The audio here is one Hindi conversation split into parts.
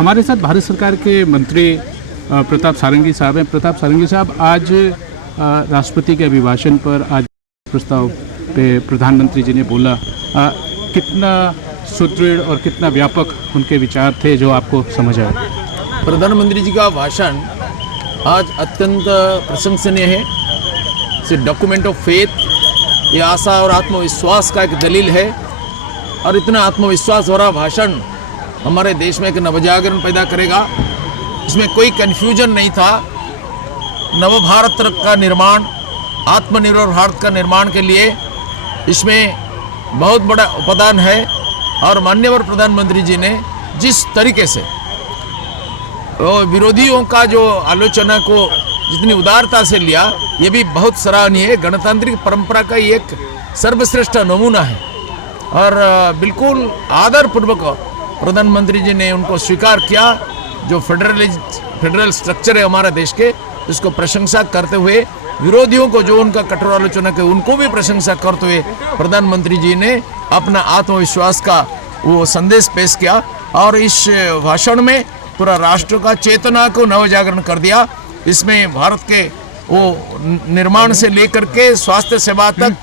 हमारे साथ भारत सरकार के मंत्री प्रताप सारंगी साहब हैं। प्रताप सारंगी साहब, आज राष्ट्रपति के अभिभाषण पर आज प्रस्ताव पे प्रधानमंत्री जी ने बोला, कितना सुदृढ़ और कितना व्यापक उनके विचार थे जो आपको समझ आए? प्रधानमंत्री जी का भाषण आज अत्यंत प्रशंसनीय है। इट्स डॉक्यूमेंट ऑफ फेथ, ये आशा और आत्मविश्वास का एक दलील है। और इतना आत्मविश्वास भरा भाषण हमारे देश में एक नवजागरण पैदा करेगा। इसमें कोई कन्फ्यूजन नहीं था। नवभारत का निर्माण, आत्मनिर्भर भारत का निर्माण के लिए इसमें बहुत बड़ा उपदान है। और माननीय प्रधानमंत्री जी ने जिस तरीके से विरोधियों का जो आलोचना को जितनी उदारता से लिया, ये भी बहुत सराहनीय है। गणतांत्रिक परंपरा का ये एक सर्वश्रेष्ठ नमूना है। और बिल्कुल आदरपूर्वक प्रधानमंत्री जी ने उनको स्वीकार किया। जो फेडरल स्ट्रक्चर है हमारे देश के, उसको प्रशंसा करते हुए, विरोधियों को जो उनका कठोर आलोचना के उनको भी प्रशंसा करते हुए प्रधानमंत्री जी ने अपना आत्मविश्वास का वो संदेश पेश किया। और इस भाषण में पूरा राष्ट्र का चेतना को नवजागरण कर दिया। इसमें भारत के वो निर्माण से लेकर के स्वास्थ्य सेवा तक,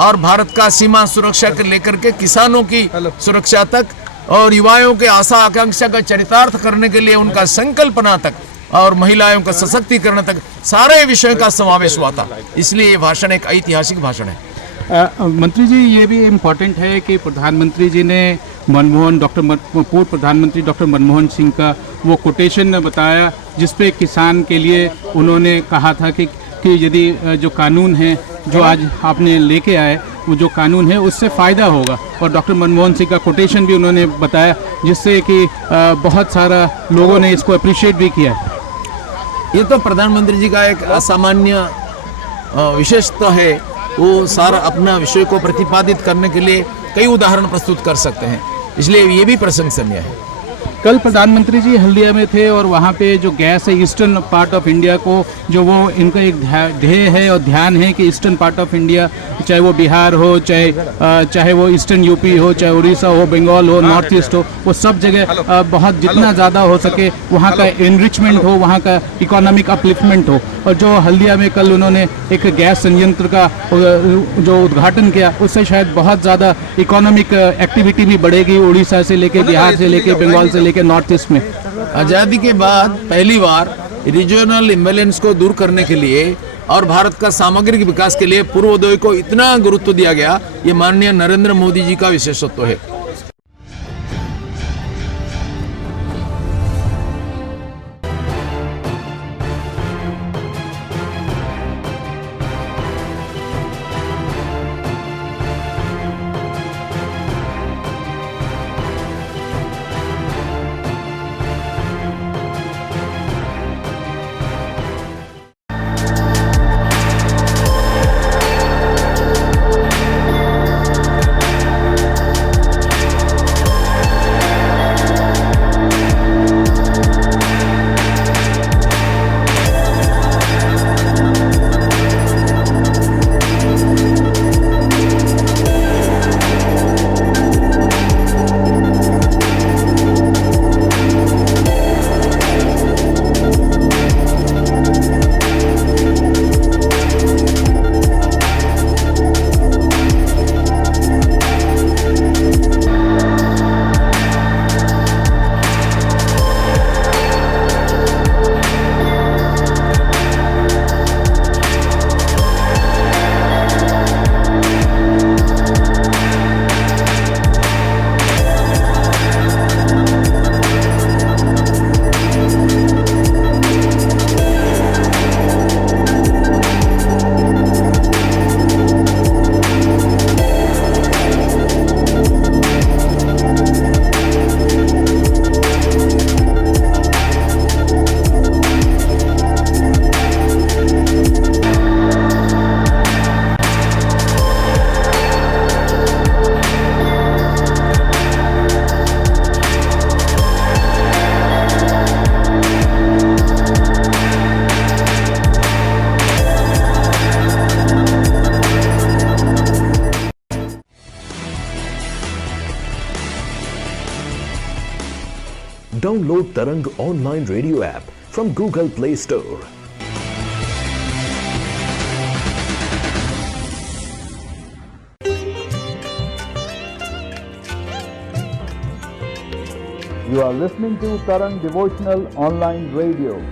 और भारत का सीमा सुरक्षा के लेकर के किसानों की सुरक्षा तक, और युवाओं के आशा आकांक्षा का चरितार्थ करने के लिए उनका संकल्पना तक, और महिलाओं का सशक्तिकरण तक, सारे विषयों का समावेश हुआ था। इसलिए ये भाषण एक ऐतिहासिक भाषण है। मंत्री जी, ये भी इम्पोर्टेंट है कि प्रधानमंत्री जी ने पूर्व प्रधानमंत्री डॉक्टर मनमोहन सिंह का वो कोटेशन बताया, जिसपे किसान के लिए उन्होंने कहा था कि यदि जो कानून है जो आज आपने लेके आए, वो जो कानून है उससे फ़ायदा होगा। और डॉक्टर मनमोहन सिंह का कोटेशन भी उन्होंने बताया, जिससे कि बहुत सारा लोगों ने इसको अप्रिशिएट भी किया। ये तो प्रधानमंत्री जी का एक असामान्य विशेषता है। वो सारा अपना विषय को प्रतिपादित करने के लिए कई उदाहरण प्रस्तुत कर सकते हैं, इसलिए ये भी प्रशंसनीय है। कल प्रधानमंत्री जी हल्दिया में थे और वहाँ पे जो गैस है ईस्टर्न पार्ट ऑफ इंडिया को, जो वो इनका एक ध्येय है और ध्यान है कि ईस्टर्न पार्ट ऑफ इंडिया, चाहे वो बिहार हो, चाहे वो ईस्टर्न यूपी हो, चाहे उड़ीसा हो, बंगाल हो, नॉर्थ ईस्ट हो, वो सब जगह बहुत जितना ज़्यादा हो सके वहाँ का एनरिचमेंट हो, वहाँ का इकोनॉमिक अपलिफ्टमेंट हो। और जो हल्दिया में कल उन्होंने एक गैस संयंत्र का जो उद्घाटन किया, उससे शायद बहुत ज़्यादा इकोनॉमिक एक्टिविटी भी बढ़ेगी, उड़ीसा से लेके, बिहार से लेके, बंगाल से लेके नॉर्थ ईस्ट में। आज़ादी के बाद पहली बार रीजनल इम्बैलेंस को दूर करने के लिए और भारत का सामग्रिक विकास के लिए पूर्वोदय को इतना गुरुत्व दिया गया, ये माननीय नरेंद्र मोदी जी का विशेषत्व है। Download Tarang online radio app from Google Play Store. You are listening to Tarang Devotional Online Radio.